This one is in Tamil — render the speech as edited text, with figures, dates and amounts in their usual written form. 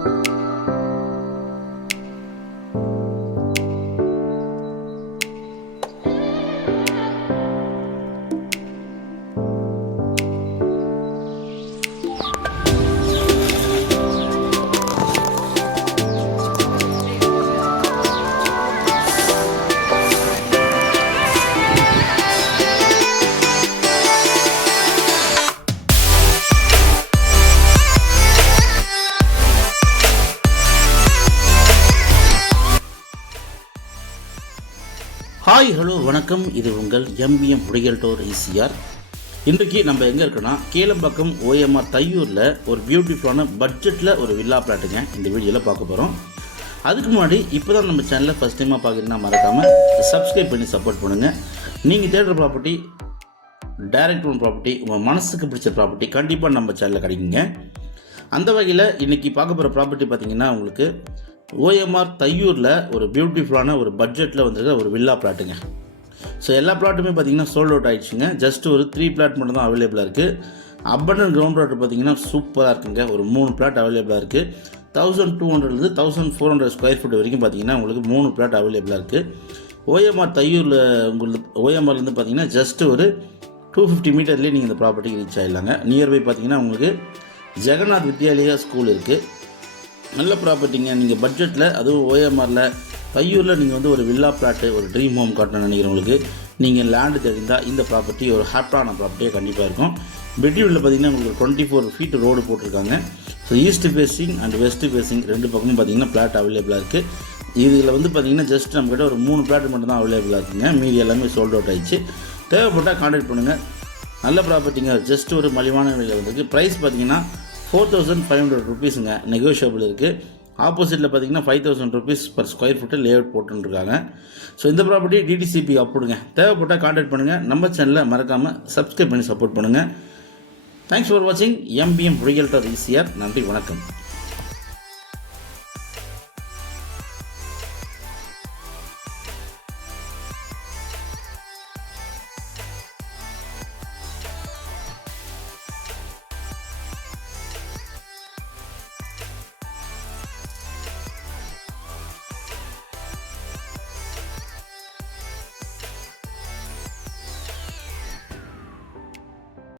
ஹாய் ஹலோ வணக்கம். இது உங்கள் எம்பிஎம் ரியல்டோர் ஈசிஆர். இன்றைக்கு நம்ம எங்கே இருக்கோன்னா கேளம்பாக்கம் ஓஎம்ஆர் தையூரில் ஒரு பியூட்டிஃபுல்லான பட்ஜெட்டில் ஒரு வில்லா பிளாட்டுங்க இந்த வீடியோவில் பார்க்க போகிறோம். அதுக்கு முன்னாடி இப்போ தான் நம்ம சேனலில் ஃபஸ்ட் டைமாக பார்க்குறீங்கன்னா மறக்காமல் சப்ஸ்கிரைப் பண்ணி சப்போர்ட் பண்ணுங்கள். நீங்கள் தேடுற ப்ராப்பர்ட்டி, டைரக்ட் ஓன் ப்ராப்பர்ட்டி, உங்கள் மனசுக்கு பிடிச்ச ப்ராப்பர்ட்டி கண்டிப்பாக நம்ம சேனலில் கிடைக்குங்க. அந்த வகையில் இன்றைக்கி பார்க்க போகிற ப்ராப்பர்ட்டி பார்த்திங்கன்னா உங்களுக்கு ஓஎம்ஆர் தையூரில் ஒரு பியூட்டிஃபுல்லான ஒரு பட்ஜெட்டில் வந்துருக்க ஒரு வில்லா பிளாட்டுங்க. ஸோ எல்லா பிளாட்டுமே பார்த்திங்கன்னா சோல்ட் அவுட் ஆகிடுச்சுங்க. ஜஸ்ட் ஒரு 3 பிளாட் மட்டும் தான் அவைலபிளாக இருக்குது. அபண்டன்ட் கிரவுண்ட் பிளாட் பார்த்திங்கன்னா சூப்பராக இருக்குங்க. ஒரு 3 பிளாட் அவைலபிளாக இருக்குது. 1200 1400 ஸ்கொயர் ஃபீட் வரைக்கும் பார்த்திங்கன்னா உங்களுக்கு 3 பிளாட் அவைலபிளாக இருக்குது. ஓஎம்ஆர் தையூரில் உங்களுக்கு ஓஎம்ஆர்லேருந்து பார்த்திங்கன்னா ஜஸ்ட் ஒரு 250 மீட்டர்லேயே நீங்கள் இந்த ப்ராப்பர்ட்டிக்கு ரீச் ஆகிடலாங்க. நியர்பை பார்த்திங்கன்னா உங்களுக்கு ஜெகநாத் வித்யாலயா ஸ்கூல் இருக்குது. நல்ல ப்ராப்பர்ட்டிங்க. நீங்கள் பட்ஜெட்டில் அதுவும் ஓஎம்ஆரில் தையூரில் நீங்கள் வந்து ஒரு வில்லா பிளாட்டு, ஒரு ட்ரீம் ஹோம் கட்டணும்னு நினைக்கிறவங்களுக்கு நீங்கள் லேண்டு தெரிந்தால் இந்த ப்ராப்பர்ட்டி ஒரு ஹாப்பான ப்ராப்பர்ட்டியாக கண்டிப்பாக இருக்கும். பெட்ரூமில் பார்த்திங்கன்னா உங்களுக்கு 24 ஃபீட் ரோடு போட்டிருக்காங்க. So east facing and west facing 2 பக்கமும் பார்த்திங்கன்னா பிளாட் அவைலபிளாக இருக்குது. இதில் வந்து பார்த்திங்கன்னா ஜஸ்ட் நம்மக்கிட்ட ஒரு 3 பிளாட் மட்டும் தான் அவைலபிளாக இருக்குங்க. மீதி எல்லாமே சோல்ட் அவுட் ஆகிடுச்சு. தேவைப்பட்டால் கான்டாக்ட் பண்ணுங்கள். நல்ல ப்ராப்பர்ட்டிங்க. ஜஸ்ட் ஒரு மலிவான விலையில் வந்துருக்கு. ப்ரைஸ் பார்த்திங்கன்னா 4500 ருபீஸுங்க. நெகோஷியபிள் இருக்குது. ஆப்போசிட்டில் பார்த்தீங்கன்னா 5000 rupees per square feet layout போட்டுருக்காங்க. ஸோ இந்த ப்ராப்பர்ட்டி டிடிசிபி அப்ரூவ்டுங்க. தேவைப்பட்டால் கான்டாக்ட் பண்ணுங்கள். நம்ம சேனலில் மறக்காமல் சப்ஸ்கிரைப் பண்ணி சப்போர்ட் பண்ணுங்கள். தேங்க்ஸ் ஃபார் வாட்சிங் எம்பிஎம் ரியல்டர் ஈசிஆர். நன்றி, வணக்கம்.